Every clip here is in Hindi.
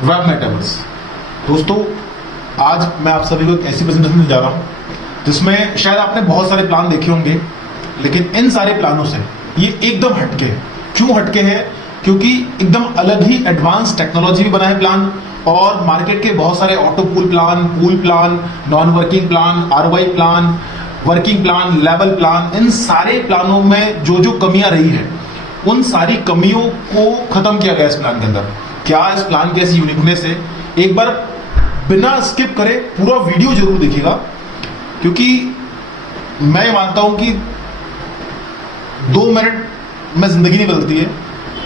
Web metaverse. दोस्तों, आज मैं आप सभी को एक ऐसी प्रेजेंटेशन में जा रहा हूं जिसमें शायद आपने बहुत सारे प्लान देखे होंगे, लेकिन इन सारे प्लानों से ये एकदम हटके है। क्यों हटके है? क्योंकि एकदम अलग ही एडवांस टेक्नोलॉजी भी बना है प्लान, और मार्केट के बहुत सारे auto pool plan, non working plan, ROI plan, working plan, level plan, इन सारे प्लानों में जो जो कमियां रही है उन सारी कमियों को खत्म किया गया इस प्लान के अंदर। क्या इस प्लान की ऐसी यूनिकनेस है? एक बार बिना स्किप करे पूरा वीडियो जरूर देखिएगा, क्योंकि मैं मानता हूं कि 2 मिनट में जिंदगी नहीं बदलती है,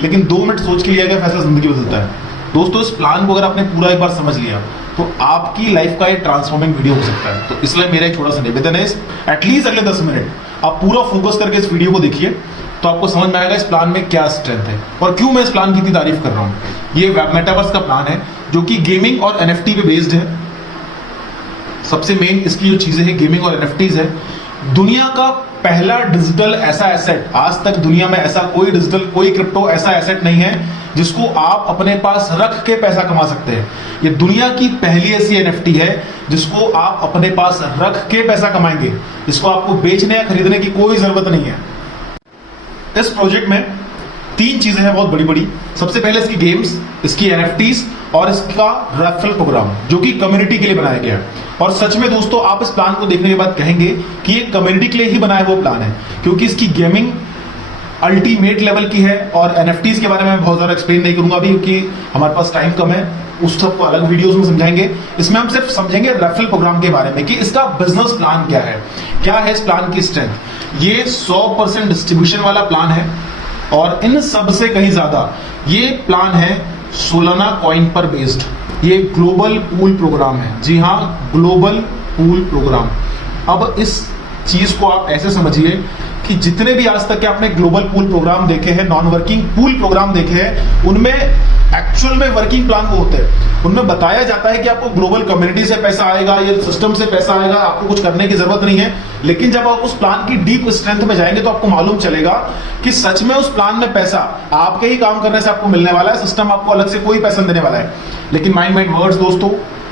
लेकिन 2 मिनट सोच के लिया गया फैसला जिंदगी बदलता है। दोस्तों, इस प्लान को अगर आपने पूरा एक बार समझ लिया तो आपकी लाइफ का एक ट्रांसफॉर्मिंग वीडियो हो सकता है। तो इसलिए मेरा एक छोटा सा निवेदन है, एटलीस्ट अगले 10 मिनट आप पूरा फोकस करके इस वीडियो को देखिए, तो आपको समझ में आएगा इस प्लान में क्या स्ट्रेंथ है और क्यों मैं इस प्लान की इतनी तारीफ कर रहा हूं। ये वेब मेटावर्स का प्लान है जो कि गेमिंग और एनएफटी पे बेस्ड है। सबसे मेन इसकी जो चीजें हैं गेमिंग और एनएफटीज है। दुनिया का पहला डिजिटल ऐसा एसेट, आज तक दुनिया में ऐसा कोई क्रिप्टो ऐसा एसेट नहीं है जिसको आप अपने पास रख के पैसा कमा सकते हैं। ये दुनिया की पहली ऐसी एनएफटी है जिसको आप अपने पास रख के पैसा कमाएंगे, जिसको आपको बेचने या खरीदने की कोई जरूरत नहीं है। इस प्रोजेक्ट में 3 चीजें हैं बहुत बड़ी बड़ी। सबसे पहले इसकी गेम्स, इसकी एनएफटीज और इसका रेफरल प्रोग्राम जो कि कम्युनिटी के लिए बनाया गया है। और सच में दोस्तों, आप इस प्लान को देखने के बाद कहेंगे कि ये कम्युनिटी के लिए ही बनाया हुआ प्लान है, क्योंकि इसकी गेमिंग अल्टीमेट लेवल की है। और एनएफटीज के बारे में मैं बहुत ज्यादा एक्सप्लेन नहीं करूंगा अभी, क्योंकि हमारे पास टाइम कम है, उस सबको अलग वीडियोस में समझाएंगे। इसमें हम सिर्फ समझेंगे रेफरल प्रोग्राम के बारे में कि इसका बिजनेस प्लान क्या है इस प्लान की स्ट्रेंथ। ये 100% डिस्ट्रीब्यूशन वाला प्लान है, और इन सब से कहीं ज्यादा ये प्लान है सोलाना कॉइन पर बेस्ड। ये ग्लोबल पूल प्रोग्राम है। जी हाँ, ग्लोबल पूल प्रोग्राम। अब इस चीज को आप ऐसे समझिए कि जितने भी आज तक के आपने ग्लोबल पूल प्रोग्राम देखे हैं, नॉन वर्किंग पूल प्रोग्राम देखे हैं, उनमें एक्चुअल में वर्किंग प्लान वो होते हैं। उनमें बताया जाता है कि आपको ग्लोबल कम्युनिटी से पैसा आएगा, ये सिस्टम से पैसा आएगा, आपको कुछ करने की जरूरत नहीं है। लेकिन जब आप उस प्लान की डीप स्ट्रेंथ में जाएंगे तो आपको मालूम चलेगा कि सच में उस प्लान में पैसा आपके ही काम करने से आपको मिलने वाला है। सिस्टम आपको अलग से कोई पैसा देने वाला है। लेकिन माइंड वर्ड्स दोस्तों,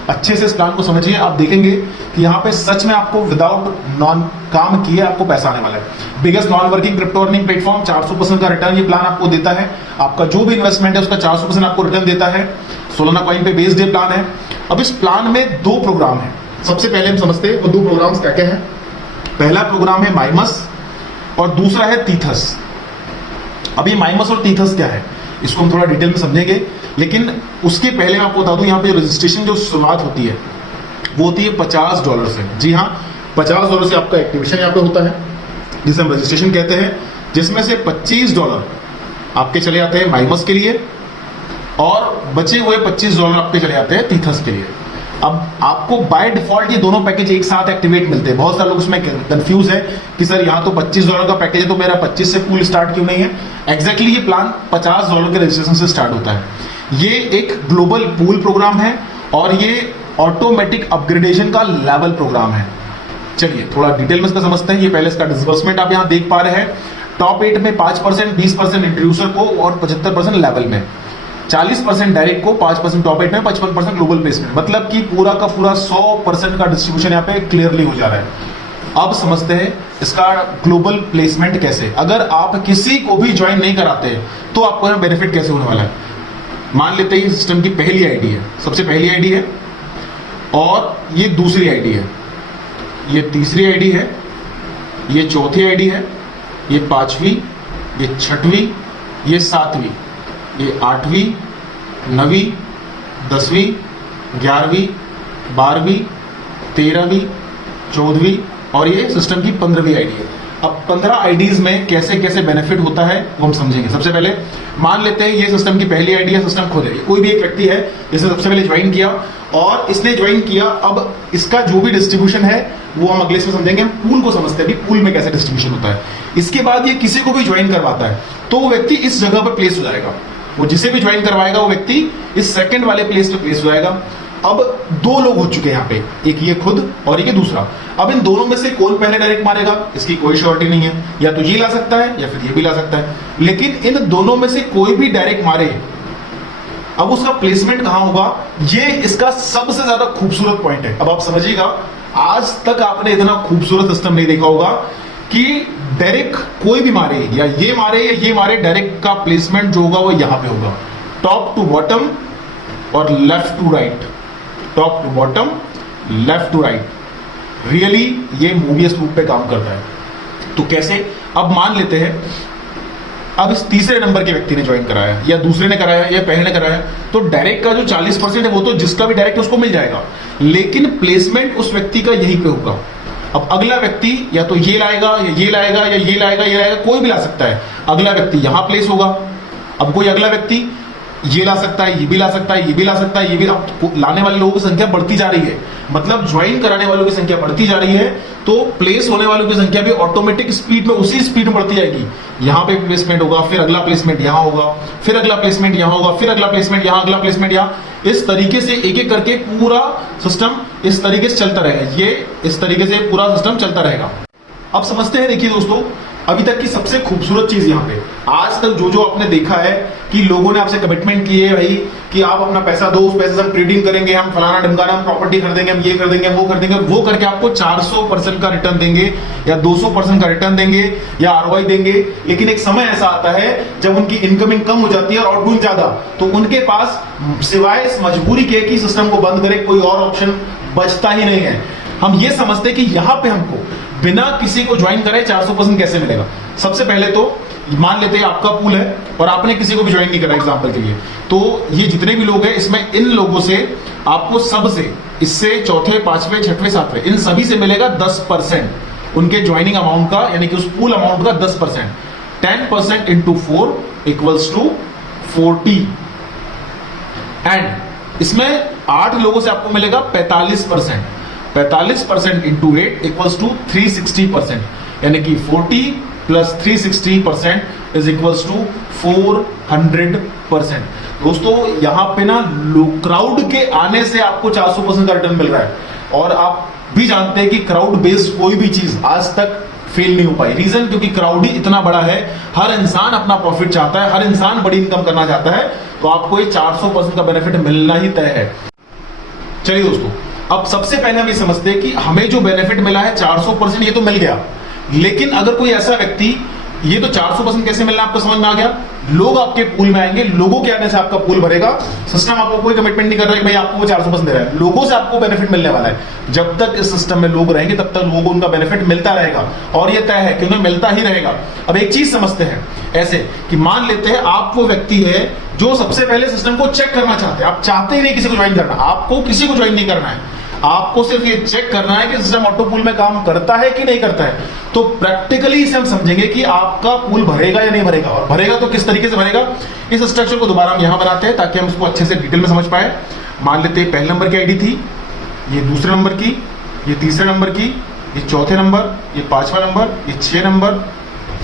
अच्छे से इस प्लान को समझिए। आप देखेंगे कि यहाँ पे सच में आपको विदाउट नॉन काम किए आपको पैसा आने वाला है। Biggest non working crypto earning platform, 400% का रिटर्न ये प्लान आपको देता है। आपका जो भी इन्वेस्टमेंट है उसका 400% आपको रिटर्न देता है। सोलाना कॉइन पे बेस्ड ये प्लान है। अब इस प्लान में 2 प्रोग्राम है। सबसे पहले हम समझते हैं वो 2 प्रोग्राम्स क्या क्या है। पहला प्रोग्राम है माइमस और दूसरा है तीथस। अभी माइमस और तीथस क्या है इसको हम थोड़ा डिटेल में समझेंगे, लेकिन उसके पहले मैं आपको बता दूं, यहाँ पे रजिस्ट्रेशन जो शुरुआत होती है वो होती है $50 से। जी हाँ, $50 से आपका एक्टिवेशन यहाँ पे होता है, जिसे हम रजिस्ट्रेशन कहते हैं, जिसमें से $25 आपके चले जाते हैं माइमस के लिए और बचे हुए $25 आपके चले जाते हैं तीथस के लिए। अब आपको बाय डिफॉल्ट ये दोनों पैकेज एक साथ एक्टिवेट मिलते हैं। बहुत सारे लोग उसमें कंफ्यूज है कि सर यहाँ तो $25 का पैकेज है तो मेरा 25 से पूल स्टार्ट क्यों नहीं है। एग्जैक्टली ये प्लान $50 के रजिस्ट्रेशन से स्टार्ट होता है। ये एक ग्लोबल पूल प्रोग्राम है और ये ऑटोमेटिक अपग्रेडेशन का लेवल प्रोग्राम है। चलिए थोड़ा डिटेल में इसका समझते हैं। ये पहले इसका डिस्बर्समेंट आप यहाँ देख पा रहे हैं। टॉप 8 में 5%, 20% इंट्रोड्यूसर को और 75% लेवल में, 40% डायरेक्ट को, 5% टॉप 8 में, 55% ग्लोबल प्लेसमेंट। मतलब कि पूरा का पूरा 100% का डिस्ट्रीब्यूशन यहाँ पे क्लियरली हो जा रहा है। अब समझते हैं इसका ग्लोबल प्लेसमेंट कैसे। अगर आप किसी को भी ज्वाइन नहीं कराते तो आपको यहाँ बेनिफिट कैसे होने वाला है। मान लेते हैं सिस्टम की पहली आईडी है, सबसे पहली आईडी है, और ये दूसरी आईडी है, ये तीसरी आईडी है, ये चौथी आईडी है, ये 5वीं, ये 6वीं, ये 7वीं, ये 8वीं, 9वीं, 10वीं, 11वीं, 12वीं, 13वीं, 14वीं और ये सिस्टम की 15वीं आईडी है। अब 15 आईडीज में कैसे कैसे बेनिफिट होता है वो हम समझेंगे। सबसे पहले मान लेते हैं ये सिस्टम की पहली आईडी है, सिस्टम खुद है। कोई भी एक व्यक्ति है जिसने सबसे पहले ज्वाइन किया और इसने ज्वाइन किया। अब इसका जो भी डिस्ट्रीब्यूशन है वो हम अगले इसमें समझेंगे। हम पूल को समझते हैं भी पूल में कैसे डिस्ट्रीब्यूशन होता है। इसके बाद ये किसी को भी ज्वाइन करवाता है तो वो व्यक्ति इस जगह पर प्लेस हो जाएगा। वो जिसे भी ज्वाइन करवाएगा वो व्यक्ति इस सेकंड वाले प्लेस पे प्लेस हो जाएगा। अब 2 लोग हो चुके हैं यहाँ पे, एक ये खुद और एक ये दूसरा। अब इन दोनों में से कौन पहले डायरेक्ट मारेगा इसकी कोई श्योरिटी नहीं है। या तो ये ला सकता है या फिर ये भी ला सकता है। लेकिन इन दोनों में से कोई भी डायरेक्ट मारे अब उसका प्लेसमेंट कहां होगा, ये इसका सबसे ज्यादा खूबसूरत पॉइंट है। अब आप समझिएगा, आज तक आपने इतना खूबसूरत सिस्टम नहीं देखा होगा कि डायरेक्ट कोई भी मारे या ये मारे, डायरेक्ट का प्लेसमेंट जो होगा वो यहां पे होगा, टॉप टू बॉटम और left to right, top to bottom left to right. Really ये मूवियस रूप पे काम करता है। तो कैसे, अब मान लेते हैं अब इस तीसरे नंबर के व्यक्ति ने ज्वाइन कराया या दूसरे ने कराया या पहले ने कराया, तो डायरेक्ट का जो 40% है वो तो जिसका भी डायरेक्ट उसको मिल जाएगा, लेकिन प्लेसमेंट उस व्यक्ति का यहीं पे होगा। अब अगला व्यक्ति या तो ये लाएगा या ये लाएगा या ये लाएगा, कोई भी ला सकता है। अगला व्यक्ति यहां प्लेस होगा। अब कोई अगला व्यक्ति ये ला सकता है, ये भी ला सकता है, ये भी ला सकता है, ये भी लाने वाले लोगों की संख्या बढ़ती जा रही है, मतलब ज्वाइन कराने वालों की संख्या बढ़ती जा रही है, तो प्लेस होने वालों की संख्या भी ऑटोमेटिक स्पीड में उसी स्पीड में बढ़ती जाएगी। यहां पे प्लेसमेंट होगा, फिर अगला प्लेसमेंट यहां होगा, फिर अगला प्लेसमेंट यहां होगा, फिर अगला प्लेसमेंट यहां, अगला प्लेसमेंट यहां। इस तरीके से एक एक करके पूरा सिस्टम इस तरीके से चलता रहेगा। ये इस तरीके से पूरा सिस्टम चलता रहेगा। अब समझते हैं, देखिए दोस्तों, अभी तक की सबसे खूबसूरत चीज यहां पे, आज तक जो जो आपने देखा है कि लोगों ने आपसे कमिटमेंट की है भाई कि आप अपना पैसा दो, उस पैसे से हम ट्रेडिंग करेंगे, हम फलाना ढमकाना, हम प्रॉपर्टी खरीदेंगे, हम ये कर देंगे, वो कर देंगे, वो करके आपको 400% का रिटर्न देंगे या 200% का रिटर्न देंगे या आरओआई देंगे। लेकिन एक समय ऐसा आता है जब उनकी इनकमिंग कम हो जाती है और आउटगोइंग ज्यादा, तो उनके पास सिवाय इस मजबूरी के कि सिस्टम को बंद करे कोई और ऑप्शन बचता ही नहीं है। हम ये समझते हैं कि यहां पे हमको बिना किसी को ज्वाइन करे 400% कैसे मिलेगा। सबसे पहले तो मान लेते हैं आपका पूल है और आपने किसी को भी ज्वाइन नहीं करा एग्जांपल के लिए, तो ये जितने भी लोग हैं इसमें इन लोगों से आपको सबसे, इससे चौथे, पांचवें, छठवें, सातवें, इन सभी से मिलेगा 10% उनके ज्वाइनिंग अमाउंट का, यानी कि उस पूल अमाउंट का 10%। 10% इंटू 4 इक्वल्स टू 40 एंड इसमें 8 लोगों से आपको मिलेगा 45%। 45% इंटू 8 इक्वल्स टू 360%, यानी कि 40 प्लस 360% इज इक्वल्स टू 400%। दोस्तों यहां पे ना क्राउड के आने से आपको 400% का रिटर्न मिल रहा है, और आप भी जानते हैं कि क्राउड बेस्ड कोई भी चीज आज तक फेल नहीं हो पाई। रीजन, क्योंकि क्राउड ही इतना बड़ा है, हर इंसान अपना प्रॉफिट चाहता है, हर इंसान बड़ी इनकम करना चाहता है, तो आपको ये 400% का बेनिफिट मिलना ही तय है। चलिए दोस्तों, अब सबसे पहले हम ये समझते हैं कि हमें जो बेनिफिट मिला है 400%, ये तो मिल गया, लेकिन अगर कोई ऐसा व्यक्ति, ये तो 400% कैसे मिलना आपको समझ में आ गया, लोग आपके पूल में आएंगे, लोगों के आने से आपका पूल भरेगा। सिस्टम आपको कोई कमिटमेंट नहीं कर रहा है कि भाई आपको वो 400% दे रहा है, लोगों से आपको बेनिफिट मिलने वाला है। जब तक इस सिस्टम में लोग रहेंगे तब तक लोगों को उनका बेनिफिट मिलता रहेगा, और ये तय है कि उन्हें मिलता ही रहेगा। अब एक चीज समझते हैं ऐसे कि मान लेते हैं आप वो व्यक्ति है जो सबसे पहले सिस्टम को चेक करना चाहते हैं, आप चाहते ही नहीं किसी को ज्वाइन करना, आपको किसी को ज्वाइन नहीं करना है, आपको सिर्फ ये चेक करना है कि सिस्टम ऑटो पूल में काम करता है कि नहीं करता है। तो प्रैक्टिकली इसे हम समझेंगे कि आपका पूल भरेगा या नहीं भरेगा, और भरेगा तो किस तरीके से भरेगा। इस स्ट्रक्चर को दोबारा हम यहां बनाते हैं ताकि हम इसको अच्छे से डिटेल में समझ पाए। मान लेते हैं पहले नंबर की आईडी थी, ये दूसरे नंबर की, ये तीसरे नंबर की, ये चौथे नंबर, ये पांचवा नंबर, ये 6 नंबर,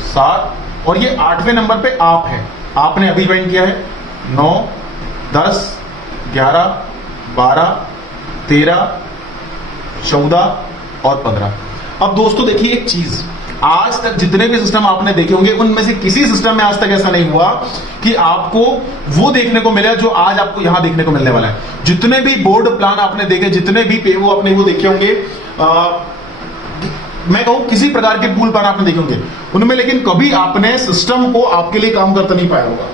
7 और ये 8वें नंबर पे आप है, आपने अभी ज्वाइन किया है। 9, 10, 11, 12, 13, 14 और 15। अब दोस्तों देखिए एक चीज, आज तक जितने भी सिस्टम आपने देखे होंगे उनमें से किसी सिस्टम में आज तक ऐसा नहीं हुआ कि आपको वो देखने को मिला जो आज आपको यहां देखने को मिलने वाला है। जितने भी बोर्ड प्लान आपने देखे, जितने भी पेवो आपने वो देखे होंगे, मैं कहूं किसी प्रकार के पूल प्लान आपने देखे होंगे उनमें, लेकिन कभी आपने सिस्टम को आपके लिए काम करता नहीं पाया होगा।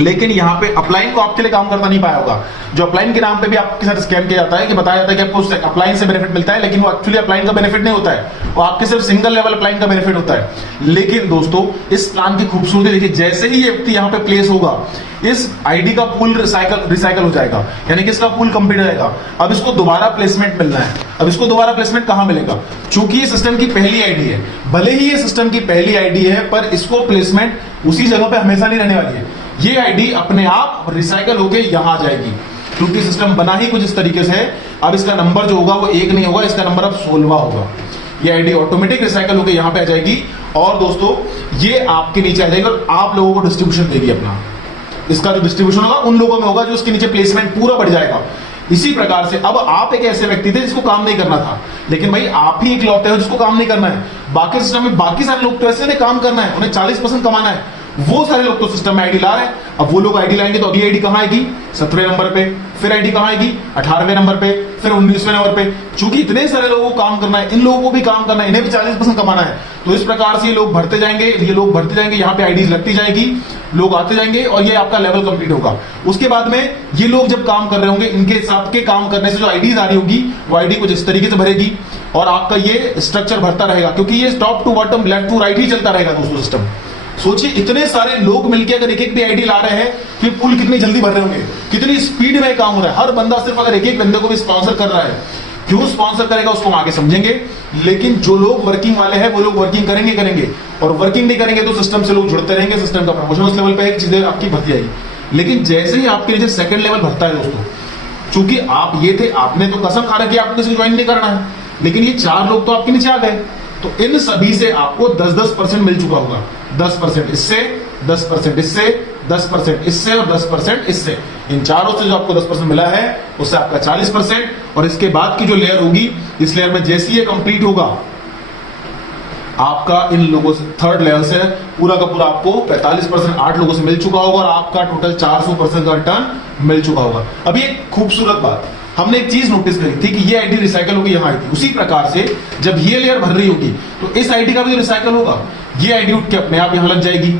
लेकिन यहाँ पे अपलाइन को आपके लिए काम करता नहीं पाया होगा। जो अपलाइन के नाम पे भी आपके साथ स्कैम किया जाता है कि बताया जाता है कि आपको अपलाइन से बेनिफिट मिलता है, लेकिन वो एक्चुअली अपलाइन का बेनिफिट नहीं होता है, वो आपके सिर्फ सिंगल लेवल अपलाइन का बेनिफिट होता है। लेकिन दोस्तों इस प्लान की खूबसूरती देखिए, जैसे ही ये व्यक्ति यहाँ पे प्लेस होगा, इस आईडी का पूल रिसाइकल हो जाएगा, यानी कि इसका पूल कंप्लीट हो जाएगा। अब इसको दोबारा प्लेसमेंट मिलना है। अब इसको दोबारा प्लेसमेंट कहां मिलेगा, चूंकि ये सिस्टम की पहली आईडी है, भले ही ये सिस्टम की पहली आईडी है, पर इसको प्लेसमेंट उसी जगह पे हमेशा नहीं रहने वाली है। ये आईडी अपने आप रिसाइकल होके यहां आ जाएगी, क्योंकि सिस्टम बना ही कुछ इस तरीके से है। अब इसका नंबर जो होगा वो 1 नहीं होगा, इसका नंबर अब 16 होगा। ये आईडी ऑटोमेटिक रिसाइकल होकर यहां पे आ जाएगी, और दोस्तों ये आपके नीचे आ जाएगी और आप लोगों को डिस्ट्रीब्यूशन देगी अपना। इसका जो डिस्ट्रीब्यूशन होगा उन लोगों में होगा जो इसके नीचे प्लेसमेंट पूरा बढ़ जाएगा। इसी प्रकार से अब आप एक ऐसे व्यक्ति थे जिसको काम नहीं करना था, लेकिन भाई आप ही इकलौते हो जिसको काम नहीं करना है। बाकी सिस्टम में बाकी सारे लोग तो ऐसे काम करना है, उन्हें 40% कमाना है, वो सारे लोग तो सिस्टम में आईडी ला रहे हैं। अब वो लोग आईडी लाएंगे तो अगली आईडी कहां आएगी? 17वें नंबर पे, फिर आईडी कहां आएगी? 18वें नंबर पे, फिर 19वें नंबर पे। चूंकि इतने सारे लोगों को काम करना है, इन लोगों को भी काम करना है, इन्हें भी 40% कमाना है, तो इस प्रकार से ये लोग भरते जाएंगे, यहाँ पे आईडीज लगती जाएगी, लोग आते जाएंगे और ये आपका लेवल कंप्लीट होगा। उसके बाद में ये लोग जब काम कर रहे होंगे, इनके सबके काम करने से जो आईडीज आ रही होगी वो आईडी कुछ इस तरीके से भरेगी और आपका ये स्ट्रक्चर भरता रहेगा, क्योंकि ये top to bottom, left to right ही चलता रहेगा दोस्तों सिस्टम। सोचिए इतने सारे लोग मिलकर अगर एक एक भी आईडी ला रहे हैं तो ये पुल कितनी जल्दी भर रहे होंगे, कितनी स्पीड में काम हो रहा है। हर बंदा सिर्फ अगर एक एक बंदे को भी स्पॉन्सर कर रहा है, क्यों स्पॉन्सर करेगा उसको हम आगे समझेंगे, लेकिन जो लोग वर्किंग वाले हैं वो लोग वर्किंग करेंगे और वर्किंग नहीं करेंगे तो सिस्टम से लोग जुड़ते रहेंगे, सिस्टम का प्रमोशन उस लेवल पे है, चीजें आपकी भरती आएगी। लेकिन जैसे ही आपके नीचे सेकंड लेवल भरता है दोस्तों, चूंकि आप ये थे, आपने तो कसम खा रखी आपको किसी को ज्वाइन नहीं करना है, लेकिन ये 4 लोग तो आपके नीचे आ गए, तो इन सभी से आपको 10-10% मिल चुका होगा। 10% इससे, 10% इससे, 10% इससे और 10% इससे। इन चारों से जो आपको 10% मिला है उससे आपका 40%। और इसके बाद की जो लेयर होगी, इस लेयर में जैसे ये कंप्लीट होगा आपका इन लोगों से, थर्ड लेयर से पूरा का पूरा आपको 45% 8 लोगों से मिल चुका होगा और आपका टोटल 400% का रिटर्न मिल चुका होगा। अभी एक खूबसूरत बात, हमने एक चीज नोटिस करी थी कि ये आईडी रिसाइकल होगी, यहां आई थी। उसी प्रकार से जब ये लेयर भर रही होगी तो इस आईडी का भी रिसाइकल होगा, ये आईडी उठ के अपने आप यहां लग जाएगी।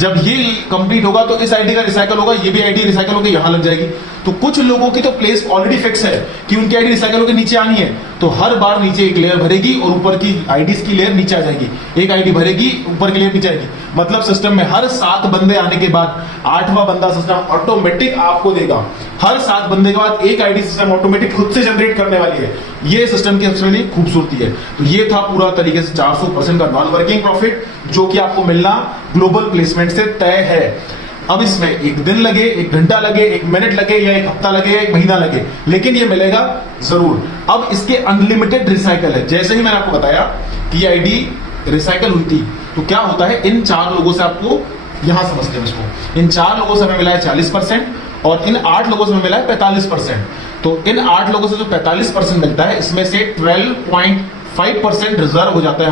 जब ये कंप्लीट होगा तो इस आईडी का रिसाइकल होगा, ये भी आईडी रिसाइकल होकर यहां लग जाएगी। तो कुछ लोगों की तो प्लेस ऑलरेडी फिक्स है कि उनकी आईडी रिसाइकल होकर नीचे आनी है, तो हर बार नीचे एक लेयर भरेगी और ऊपर की आईडीज की लेयर नीचे आ जाएगी। एक आईडी भरेगी, ऊपर की लेयर नीचे आएगी। मतलब सिस्टम में हर 7 बंदे आने के बाद 8वां बंदा सिस्टम ऑटोमेटिक आपको देगा। हर 7 बंदे के बाद एक आईडी सिस्टम ऑटोमेटिक खुद से जनरेट करने वाली है। ये सिस्टम की सबसे बड़ी खूबसूरती है। तो ये था पूरा तरीके से 400% का नॉन वर्किंग प्रॉफिट, जो कि आपको मिलना ग्लोबल प्लेसमेंट से तय है। अब इसमें 1 दिन लगे, 1 घंटा लगे, 1 मिनट लगे या 1 हफ्ता लगे या 1 महीना लगे, लेकिन ये मिलेगा जरूर। अब इसके अनलिमिटेड रिसाइकल है। जैसे ही मैंने आपको बताया कि ये आईडी रिसाइकल हुई थी, तो क्या होता है, इन 4 लोगों से आपको, यहां समझते हैं इसको, इन 4 लोगों से हमें मिला है 40% और इन 8 लोगों से हमें मिला है 45%। तो इन 8 लोगों से जो 45% मिलता है, इसमें से 12.5% रिजर्व हो जाता है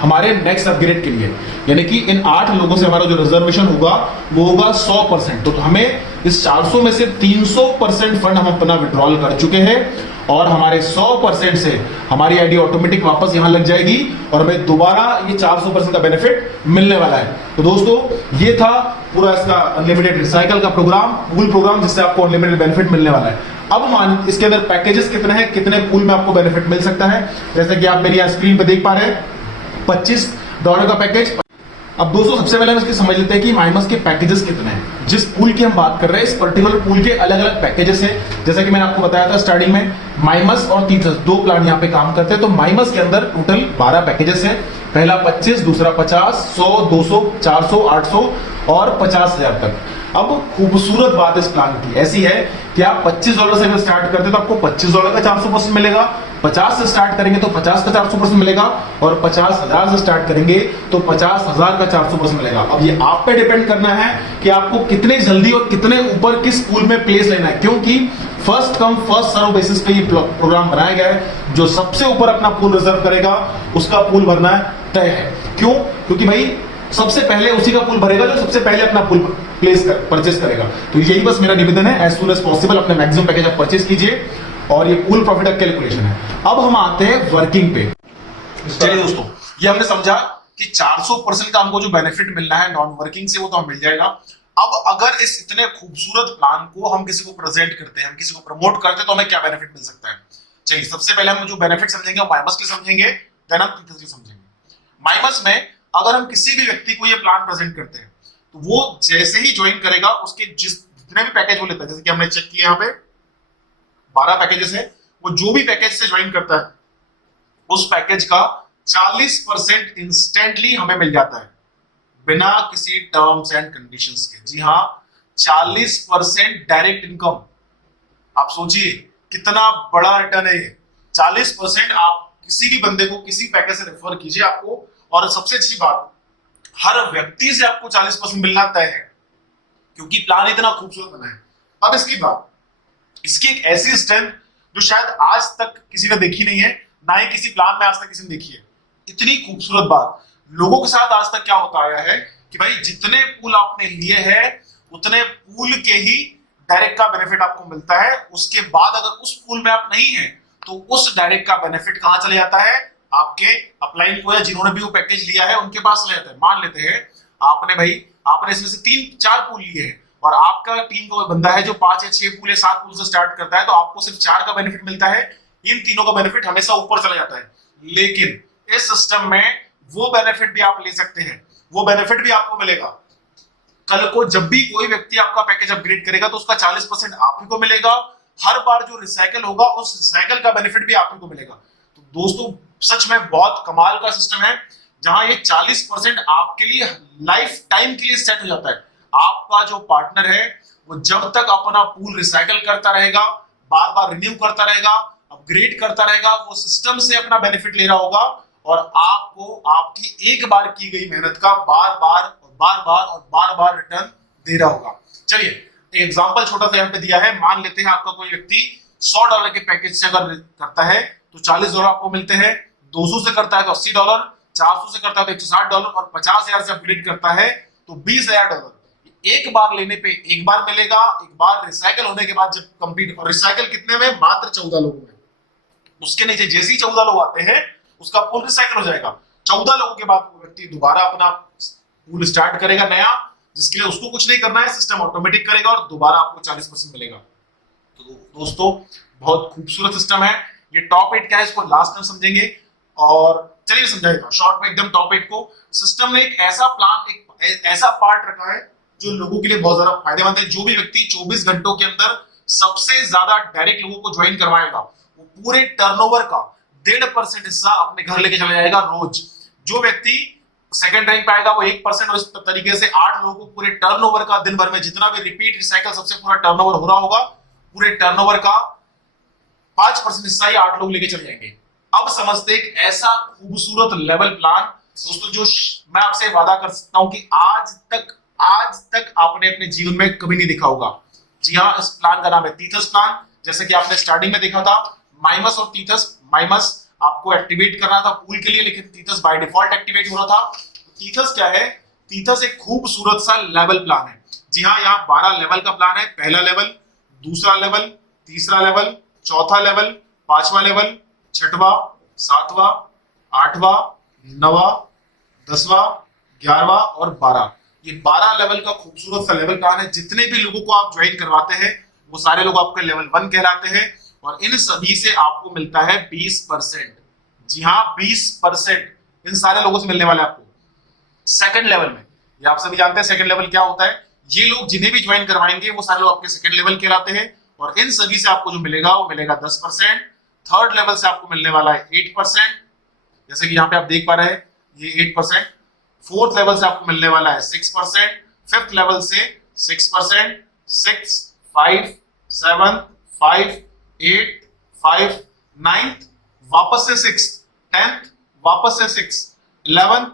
हमारे नेक्स्ट अपग्रेड के लिए। यानी कि इन 8 लोगों से हमारा जो रिजर्वेशन होगा वो होगा 100%। तो हमें इस 400 में से 300% फंड हम अपना विड्रॉल कर चुके हैं और हमारे 100% से हमारी आईडी ऑटोमेटिक वापस यहां लग जाएगी और हमें दोबारा ये 400% का बेनिफिट मिलने वाला है। तो दोस्तों ये था पूरा इसका अनलिमिटेड रिसाइकल का प्रोग्राम, पूल प्रोग्राम, जिससे आपको अनलिमिटेड बेनिफिट मिलने वाला है। अब मान इसके अंदर पैकेजेस कितने हैं, कितने पूल में आपको बेनिफिट मिल सकता है, जैसे कि आप मेरी यहाँ स्क्रीन पे देख पा रहे हैं, $25 का पैकेज। अब दोस्तों सबसे पहले हम इसकी समझ लेते हैं कि माइमस के पैकेजेस कितने हैं। जिस पूल की हम बात कर रहे हैं, इस पर्टिकुलर पूल के अलग अलग पैकेजेस हैं। जैसा कि मैंने आपको बताया था स्टार्टिंग में, माइमस और तीथस 2 प्लान यहाँ पे काम करते हैं। तो माइमस के अंदर टोटल 12 पैकेजेस हैं। पहला 25, दूसरा 50, 100, 200, 400, 800 और 50,000 तक। अब खूबसूरत बात इस प्लान की ऐसी है कि आप $25 से अगर स्टार्ट करते तो आपको $25 का 400% मिलेगा, 50 से स्टार्ट करेंगे तो 50 का 400% मिलेगा और 50,000 से स्टार्ट करेंगे तो 50,000 का 400% मिलेगा। अब ये आप पे डिपेंड करना है कि आपको कितने जल्दी और कितने ऊपर किस पूल में प्लेस लेना है, क्योंकि first come first serve basis पे ये प्रोग्राम बनाया गया है। जो सबसे ऊपर अपना पूल रिजर्व करेगा उसका पूल भरना तय है। क्यों? क्योंकि भाई सबसे पहले उसी का पूल भरेगा जो सबसे पहले अपना पूल परचेस करेगा। तो यही बस मेरा निवेदन है, एज सुन एज पॉसिबल अपने मैक्सिमम पैकेज आप परचेस कीजिए और ये पूल प्रॉफिट का कैलकुलेशन है। अब हम आते हैं वर्किंग पे। चलिए दोस्तों, ये हमने समझा कि 400% का हमको जो बेनिफिट मिलना है नॉन वर्किंग से वो तो हमें मिल जाएगा। अब अगर इस इतने खूबसूरत प्लान को हम किसी को प्रेजेंट करते हैं, हम किसी को प्रमोट करते हैं, तो हमें क्या बेनिफिट मिल सकता है। चलिए सबसे पहले हम जो बेनिफिट समझेंगे वो माइमस के समझेंगे, देन हम तीथस के समझेंगे। माइमस में अगर हम किसी भी व्यक्ति को ये प्लान प्रेजेंट करते हैं तो वो जैसे ही ज्वाइन करेगा उसके जितने भी पैकेज वो लेता है, जैसे कि हमने चेक किया यहाँ पे 12 पैकेजेस है, वो जो भी पैकेज से ज्वाइन करता है उस पैकेज का 40% इंस्टेंटली हमें मिल जाता है बिना किसी टर्म्स एंड कंडीशंस के। जी हाँ, 40% डायरेक्ट इनकम। आप सोचिए कितना बड़ा रिटर्न है ये। 40% आप किसी भी बंदे को किसी पैकेज से रेफर कीजिए आपको, और सबसे अच्छी बात, हर व्यक्ति से आपको 40% मिलना तय है, क्योंकि प्लान इतना खूबसूरत बना है। अब इसकी बात, इसकी एक ऐसी स्ट्रेंथ जो शायद आज तक किसी ने देखी नहीं है, ना ही किसी प्लान में आज तक किसी ने देखी है। इतनी खूबसूरत बात, लोगों के साथ आज तक क्या होता आया है कि भाई जितने पूल आपने लिए हैं उतने पूल के ही डायरेक्ट का बेनिफिट आपको मिलता है। उसके बाद अगर उस पूल में आप नहीं है तो उस डायरेक्ट का बेनिफिट कहां चले जाता है, आपके अपलाइन को या जिन्होंने भी वो पैकेज लिया है उनके पास चले जाता है। मान लेते हैं आपने इसमें से 3-4 पूल लिए हैं और आपका टीम का बंदा है जो 5 या 6 पूल या 7 पूल से स्टार्ट करता है, तो आपको सिर्फ 4 का बेनिफिट मिलता है। इन तीनों का बेनिफिट हमेशा ऊपर चला जाता है। लेकिन इस सिस्टम में वो बेनिफिट भी आप ले सकते हैं, वो बेनिफिट भी आपको मिलेगा। कल को जब भी कोई व्यक्ति आपका पैकेज अपग्रेड करेगा तो उसका 40% आप ही को मिलेगा। हर बार जो रिसाइकल होगा उस रिसाइकल का बेनिफिट भी आप ही को मिलेगा। तो दोस्तों सच में बहुत कमाल का सिस्टम है, जहां ये 40% आपके लिए लाइफ टाइम के लिए सेट हो जाता है। आपका जो पार्टनर है वो जब तक अपना पूल रिसाइकल करता रहेगा, बार बार रिन्यू करता रहेगा, अपग्रेड करता रहेगा, वो सिस्टम से अपना बेनिफिट ले रहा होगा और आपको आपकी एक बार की गई मेहनत का बार बार रिटर्न दे रहा होगा। चलिए एक एग्जांपल छोटा सा यहाँ पे दिया है। मान लेते हैं आपका कोई व्यक्ति $100 के पैकेज से अगर करता है तो $40 आपको मिलते हैं, 200 से करता है तो $80, 400 से करता है तो $160 और 50,000 से अपग्रेड करता है तो $20,000। एक बार लेने पे एक बार मिलेगा, एक बार रिसाइकल होने के बाद जब कंप्लीट। और रिसाइकल कितने में, मात्र 14 लोगों में। उसके नीचे जैसे ही 14 लोग आते हैं उसका पूल रिसाइकल हो जाएगा। 14 लोगों के बाद वो व्यक्ति दोबारा अपना पूल स्टार्ट करेगा नया, जिसके लिए उसको कुछ नहीं करना है, सिस्टम ऑटोमेटिक करेगा और दोबारा आपको 40% मिलेगा। तो दोस्तों बहुत खूबसूरत सिस्टम है। ये टॉप 8 क्या है इसको लास्ट में समझेंगे और चलिए समझाएगा शॉर्ट में एकदम टॉप 8 को। सिस्टम ने एक ऐसा प्लान, एक ऐसा पार्ट रखा है जो लोगों के लिए बहुत ज्यादा फायदेमंद है। जो भी व्यक्ति 24 घंटों के अंदर सबसे ज्यादा डायरेक्ट लोगों को ज्वाइन करवाएगा वो पूरे टर्नओवर का 1.5% हिस्सा अपने घर लेके चला जाएगा रोज। जो व्यक्ति सेकंड रैंक पे आएगा वो 1%, और इस तरीके से 8 लोगों को पूरे टर्नओवर का दिन भर में जितना भी रिपीट रिसाइकल सबसे पूरा टर्नओवर हो रहा होगा, पूरे टर्नओवर का 5% हिस्सा ही 8 लोग लेके चले जाएंगे। अब समझते एक ऐसा खूबसूरत लेवल प्लान दोस्तों जो मैं आपसे वादा कर सकता हूं कि आज तक आपने अपने जीवन में कभी नहीं देखा होगा। जी हाँ, इस प्लान का नाम है तीथस प्लान। जैसे कि आपने स्टार्टिंग में देखा था माइमस और तीथस। माइमस आपको एक्टिवेट करना था पूल के लिए, लेकिन तीथस बाय डिफॉल्ट एक्टिवेट हो रहा था। तीथस क्या है? तीथस एक खूबसूरत सा लेवल प्लान है। जी हाँ, यहाँ 12 लेवल का प्लान है। पहला लेवल, दूसरा लेवल, तीसरा लेवल, चौथा लेवल, पांचवा लेवल, छठवां, सातवां, आठवां, नौवां, 10वां, 11वां और 12। ये 12 लेवल का खूबसूरत सा लेवल प्लान है। जितने भी लोगों को आप ज्वाइन करवाते हैं वो सारे लोग आपके लेवल 1 कहलाते हैं और इन सभी से आपको मिलता है 20%। जी हाँ, 20% इन सारे लोगों से मिलने वाले आपको। सेकंड लेवल में, ये आप सभी जानते हैं सेकंड लेवल क्या होता है। ये लोग जिन्हें भी ज्वाइन करवाएंगे वो सारे लोग आपके सेकंड लेवल कहलाते हैं और इन सभी से आपको जो मिलेगा वो मिलेगा 10%। थर्ड लेवल से आपको मिलने वाला है 8%, जैसे कि यहाँ पे आप देख पा रहे हैं ये 8%। फोर्थ लेवल से आपको मिलने वाला है 6%, फिफ्थ लेवल से 6%, 6, 5, 7, 5, 8, 5, 9th वापस से 6, 10th वापस से 6, 11th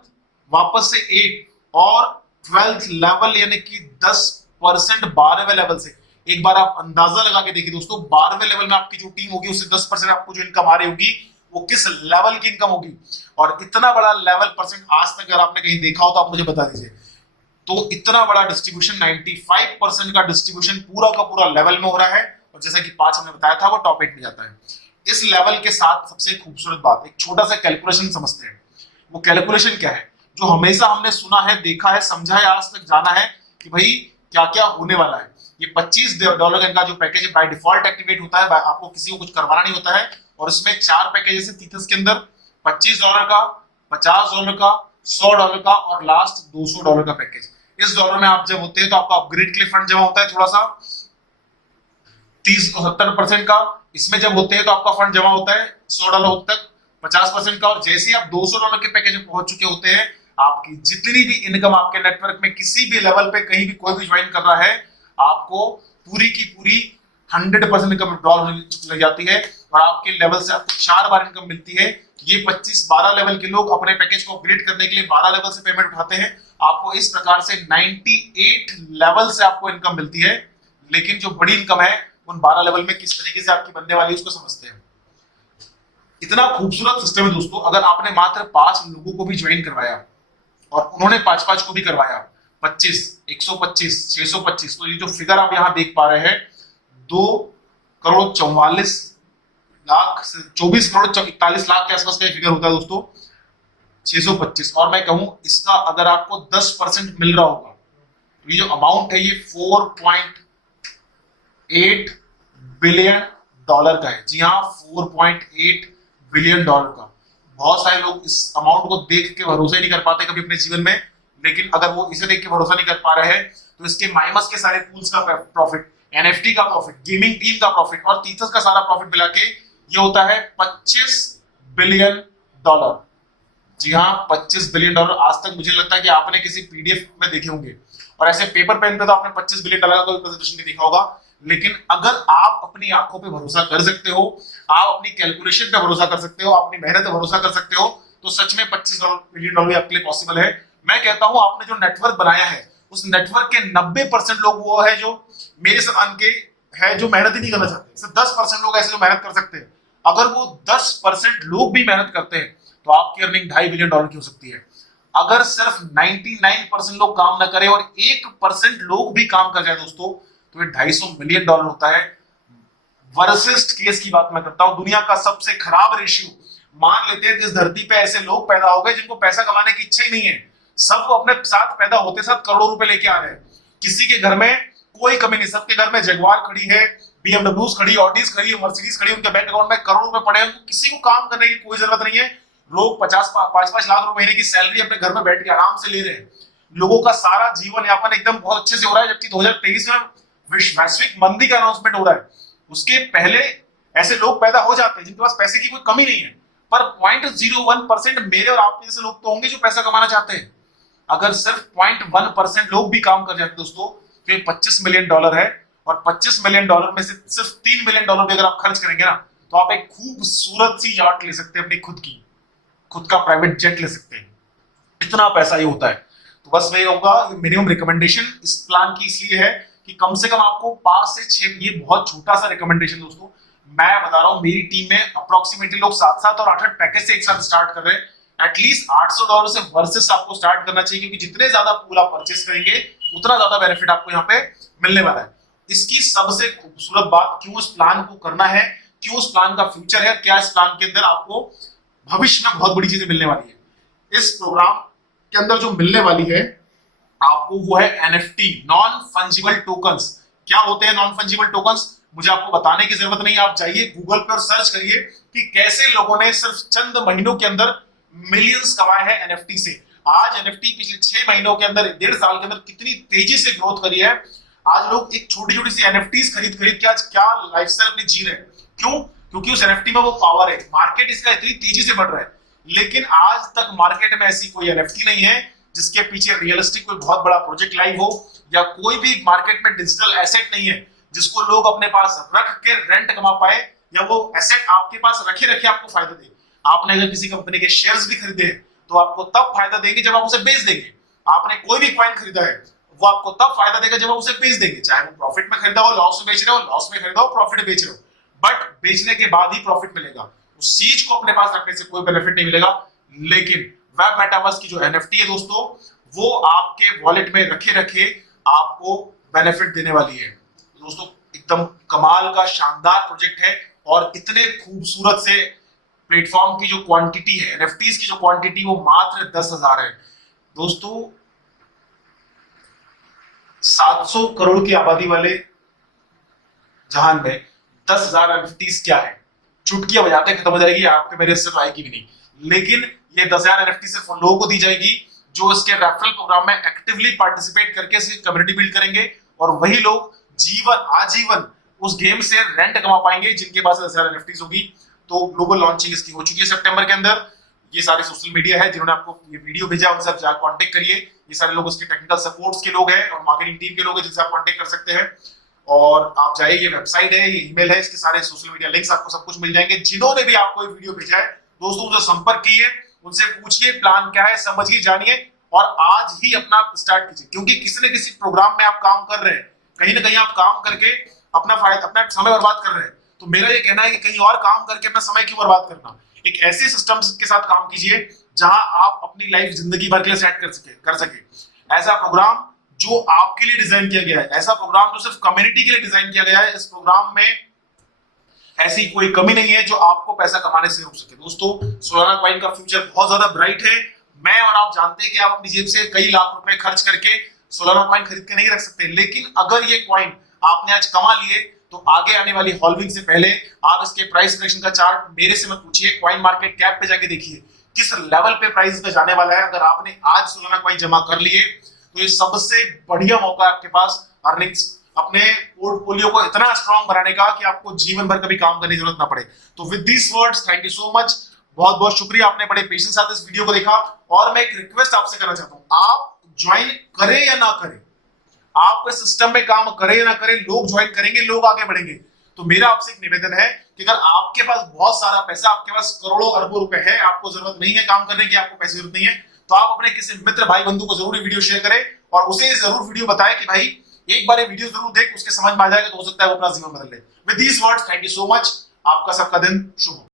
वापस से 8 और 12th लेवल यानी कि 10% 12वें लेवल से। एक बार आप अंदाजा लगा के देखिए दोस्तों, 12वें लेवल में आपकी जो टीम होगी उससे 10% आपको जो इनकम आ रही होगी वो किस लेवल की इनकम होगी। और इतना बड़ा लेवल परसेंट आज तक अगर आपने कहीं देखा हो तो आप मुझे बता दीजिए। तो इतना बड़ा डिस्ट्रीब्यूशन, 95% का डिस्ट्रीब्यूशन पूरा का पूरा लेवल में हो रहा है और जैसा कि 5 हमने बताया था वो टॉप 8 में जाता है। इस लेवल के साथ सबसे खूबसूरत बात, एक छोटा सा कैलकुलेशन समझते हैं। वो कैलकुलेशन क्या है जो हमेशा हमने सुना है, देखा है, समझा है, आज तक जाना है कि भाई क्या क्या होने वाला है। ये $25 का जो पैकेज बाय डिफॉल्ट एक्टिवेट होता है, आपको किसी को कुछ करवाना नहीं होता है और इसमें 4 पैकेजेस है तीथस के अंदर, $25 का, $50 का, $100 का और लास्ट $200 का पैकेज। इस डॉलर में आप जब होते हैं तो आपका अपग्रेड के लिए फंड जमा होता है थोड़ा सा 30-70% का। इसमें जब होते हैं तो आपका फंड जमा होता है $100 तक 50% का। और जैसे ही आप $200 के पैकेज में पहुंच चुके होते हैं, आपकी जितनी भी इनकम आपके नेटवर्क में किसी भी लेवल पे कहीं भी कोई भी ज्वाइन कर रहा है, आपको पूरी की पूरी 100% इनकम विड्रॉल होने लग जाती है और आपके लेवल से आपको 4 बार इनकम मिलती है। ये 12 लेवल के लोग अपने पैकेज को अपग्रेड करने के लिए 12 लेवल से पेमेंट उठाते हैं। आपको इस प्रकार से 98 लेवल से आपको इनकम मिलती है। लेकिन जो बड़ी इनकम है उन 12 लेवल में किस तरीके से आपकी बनने वाली है उसको समझते हैं। इतना खूबसूरत सिस्टम है दोस्तों। अगर आपने मात्र 5 लोगों को भी ज्वाइन करवाया और उन्होंने 5-5 को भी करवाया 25, 125, 625, तो ये जो फिगर आप यहां देख पा रहे हैं 2 करोड़ 44 लाख, 24 करोड़ 41 लाख के आसपास का फिगर होता है दोस्तों 625। और मैं कहूं इसका अगर आपको 10% मिल रहा होगा तो ये जो अमाउंट है ये 4.8 बिलियन डॉलर का है। जी हाँ, 4.8 बिलियन डॉलर का। बहुत सारे लोग इस अमाउंट को देख के भरोसा ही नहीं कर पाते कभी अपने जीवन में, लेकिन अगर वो इसे देख के भरोसा नहीं कर पा रहे हैं तो इसके माइमस के सारे टूल्स का प्रॉफिट, एनएफटी का प्रॉफिट, गेमिंग टीम का प्रॉफिट और टीचर्स का सारा प्रॉफिट मिला के ये होता है 25 बिलियन डॉलर। जी हाँ, 25 बिलियन डॉलर। आज तक मुझे लगता है कि आपने किसी पीडीएफ में देखे होंगे और ऐसे पेपर पेन पे तो आपने 25 बिलियन डॉलर का कोई प्रेजेंटेशन नहीं देखा होगा, लेकिन अगर आप अपनी आंखों पे भरोसा कर सकते हो, आप अपनी कैलकुलेशन पे भरोसा कर सकते हो, अपनी मेहनत पे भरोसा कर सकते हो, तो सच में 25 बिलियन डॉलर आपके लिए पॉसिबल है। मैं कहता हूं आपने जो नेटवर्क बनाया है उस नेटवर्क के 90% लोग वो है जो मेरे समान के है जो मेहनत ही नहीं करना चाहते। सिर्फ 10% लोग ऐसे जो मेहनत कर सकते हैं। अगर वो 10% लोग भी मेहनत करते हैं तो आपकी अर्निंग 2.5 बिलियन डॉलर की हो सकती है। अगर सिर्फ 99% लोग काम ना करें और 1% लोग भी काम कर जाए दोस्तों तो ये 250 मिलियन डॉलर होता है। वर्सेस्ट केस की बात मैं करता हूं, दुनिया का सबसे खराब रेशियो। मान लेते हैं कि इस धरती पे ऐसे लोग पैदा हो गए जिनको पैसा कमाने की इच्छा ही नहीं है, सब अपने साथ पैदा होते साथ करोड़ों रुपए लेके आ रहे हैं। किसी के घर में कोई कमी नहीं, सबके घर में जगुआर खड़ी है, बीएमडब्ल्यूज खड़ी, ऑडीज खड़ी है, मर्सिडीज खड़ी, उनके बैंक अकाउंट में करोड़ों रुपए पड़े हैं। किसी को काम करने की कोई जरूरत नहीं है। लोग 5-5 लाख रुपए महीने की सैलरी अपने घर में बैठ के आराम से ले रहे हैं। लोगों का सारा जीवन यापन एकदम बहुत अच्छे से हो रहा है, जबकि 2023 में वैश्विक मंदी का अनाउंसमेंट हो रहा है। उसके पहले ऐसे लोग पैदा हो जाते हैं जिनके पास पैसे की कोई कमी नहीं है, पर 0.01% मेरे और आपके जैसे लोग तो होंगे जो पैसा कमाना चाहते हैं। अगर सिर्फ 0.1% लोग भी काम कर जाते दोस्तों तो ये 25 मिलियन डॉलर है। और 25 मिलियन डॉलर में से सिर्फ 3 मिलियन डॉलर भी अगर आप खर्च करेंगे ना तो आप एक खूबसूरत सी याट ले सकते हैं, अपनी खुद का प्राइवेट जेट ले सकते हैं। इतना पैसा ये होता है। तो बस मैं कहूंगा मिनिमम रिकमेंडेशन इस प्लान की इसलिए है कि कम से कम आपको 5 से 6, ये बहुत छोटा सा रिकमेंडेशन दोस्तों, मैं बता रहा हूं मेरी टीम में अप्रोक्सीमेटली लोग 7-7 और 8-8 पैकेज से एक साथ स्टार्ट कर रहे हैं। एटलीस्ट $800 से वर्सेस आपको स्टार्ट करना चाहिए, क्योंकि जितने ज्यादा पूल आप परचेस करेंगे उतना ज्यादा बेनिफिट आपको यहाँ पे मिलने वाला है। इसकी सबसे खूबसूरत बात, क्यों इस प्लान को करना है, क्यों इस प्लान का फ्यूचर है, क्या इस प्लान के अंदर आपको भविष्य में बहुत बड़ी चीजें मिलने वाली है। इस प्रोग्राम के अंदर जो मिलने वाली है आपको वो है एनएफटी, नॉन फंजिबल टोकन्स। क्या होते हैं नॉन फंजिबल टोकन्स, मुझे आपको बताने की जरूरत नहीं है। आप जाइए गूगल पर सर्च करिए कि कैसे लोगों ने सिर्फ चंद महीनों के अंदर मिलियंस कमाए हैं एनएफटी से। आज एनएफटी पिछले 6 महीनों के अंदर, 1.5 साल के अंदर कितनी तेजी से ग्रोथ करी है। आज लोग एक छोटी छोटी सी एनएफटीज खरीद के आज क्या लाइफस्टाइल अपनी जी रहे हैं। क्यों? क्योंकि उस एनएफटी में वो पावर है, मार्केट इसका इतनी तेजी से बढ़ रहा है। लेकिन आज तक मार्केट में ऐसी कोई एनएफटी नहीं है जिसके पीछे रियलिस्टिक कोई बहुत बड़ा प्रोजेक्ट लाइव हो, या कोई भी मार्केट में डिजिटल एसेट नहीं है जिसको लोग अपने पास रख के रेंट कमा पाए, या वो एसेट आपके पास रखे आपको फायदा दे। आपने अगर किसी कंपनी के शेयर्स भी खरीदे तो आपको तब फायदा देंगे जब आप उसे बेच देंगे। आपने कोई भी कॉइन खरीदा है वो आपको तब फायदा देगा जब आप उसे बेच देंगे, चाहे वो प्रॉफिट में खरीदा हो, लॉस में बेच रहे हो, लॉस में खरीदा हो, प्रॉफिट बेच रहे हो, बट बेचने के बाद ही प्रॉफिट मिलेगा। उस चीज को अपने पास रखने से कोई बेनिफिट नहीं मिलेगा। लेकिन वेब मेटावर्स की जो एनएफटी है दोस्तों, वो आपके वॉलेट में रखे आपको बेनिफिट देने वाली है। दोस्तों एकदम कमाल का शानदार प्रोजेक्ट है, और इतने खूबसूरत से प्लेटफॉर्म की जो क्वांटिटी है, एनएफटीज की जो क्वांटिटी, वो मात्र 10,000 है दोस्तों। 700 करोड़ की आबादी वाले जहान में 10,000 एनएफटीज क्या है? चुटकियां बजाते खत्म हो जाएगी, आपके मेरे से आएगी भी नहीं। लेकिन ये 10,000 एनएफटी सिर्फ उन लोगों को दी जाएगी जो इसके रेफरल प्रोग्राम में एक्टिवली पार्टिसिपेट करके इसकी कम्युनिटी बिल्ड करेंगे, और वही लोग आजीवन उस गेम से रेंट कमा पाएंगे जिनके पास 10,000 एनएफटीज होगी। तो ग्लोबल लॉन्चिंग इसकी हो चुकी है सितंबर के अंदर। ये सारे सोशल मीडिया है जिन्होंने आपको ये वीडियो भेजा, उनसे आप जाकर कांटेक्ट करिए। ये सारे लोग उसके टेक्निकल सपोर्ट्स के लोग हैं और मार्केटिंग टीम के लोग हैं जिनसे आप कांटेक्ट कर सकते हैं। और आप जाइए, ये वेबसाइट है, ये ईमेल है, इसके सारे सोशल मीडिया लिंक्स आपको सब कुछ मिल जाएंगे। जिन्होंने भी आपको ये वीडियो भेजा है दोस्तों, उनसे संपर्क कीजिए, उनसे पूछिए प्लान क्या है, समझिए, जानिए, और आज ही अपना स्टार्ट कीजिए। क्योंकि किसी न किसी प्रोग्राम में आप काम कर रहे हैं, कहीं ना कहीं आप काम करके अपना समय बर्बाद कर रहे हैं। तो मेरा ये कहना है कि कहीं और काम करके अपना समय क्यों बर्बाद करना। एक ऐसे सिस्टम के साथ काम कीजिए जहां आप अपनी लाइफ जिंदगी भर के लिए सेट कर सके। ऐसा प्रोग्राम जो आपके लिए डिजाइन किया गया है, ऐसा प्रोग्राम जो सिर्फ कम्युनिटी के लिए डिजाइन किया गया है। इस प्रोग्राम में ऐसी कोई कमी नहीं है जो आपको पैसा कमाने से रोक सके। दोस्तों, सोलाना कॉइन का फ्यूचर बहुत ज्यादा ब्राइट है। मैं और आप जानते हैं कि आप अपनी जेब से कई लाख रुपए खर्च करके सोलाना कॉइन खरीद के नहीं रख सकते, लेकिन अगर ये कॉइन आपने आज कमा लिए तो आगे आने वाली हॉल्विंग से पहले आप इसके प्राइस करेक्शन का चार्ट मेरे से मत पूछिए, कॉइन मार्केट कैप पे जाके देखिए किस लेवल पे प्राइस पे जाने वाला है। अगर आपने आज सोलाना कॉइन जमा कर लिए तो ये सबसे बढ़िया मौका है आपके पास अर्निंग्स, अपने पोर्टफोलियो को इतना स्ट्रांग बनाने का कि आपको जीवन भर कभी काम करने की जरूरत ना पड़े। तो with this words, thank you so much, बहुत बहुत शुक्रिया, आपने बड़े पेशेंस के साथ इस वीडियो को देखा। और मैं एक रिक्वेस्ट आपसे करना चाहता हूं, आप ज्वाइन करें या ना करें, आप इस सिस्टम में काम करें या ना करें, लोग ज्वाइन करेंगे, लोग आगे बढ़ेंगे। तो मेरा आपसे एक निवेदन है कि अगर आपके पास बहुत सारा पैसा, आपके पास करोड़ों अरबों रुपए है, आपको जरूरत नहीं है काम करने की, आपको पैसे जरूरत नहीं है, तो आप अपने किसी मित्र भाई बंधु को जरूर वीडियो शेयर करें और उसे जरूर वीडियो बताएं कि भाई एक बार ये वीडियो जरूर देख, उसके समझ में आ जाएगा तो हो सकता है वो अपना जीवन बदल ले। With these words, thank you so much, आपका सबका दिन शुभ हो।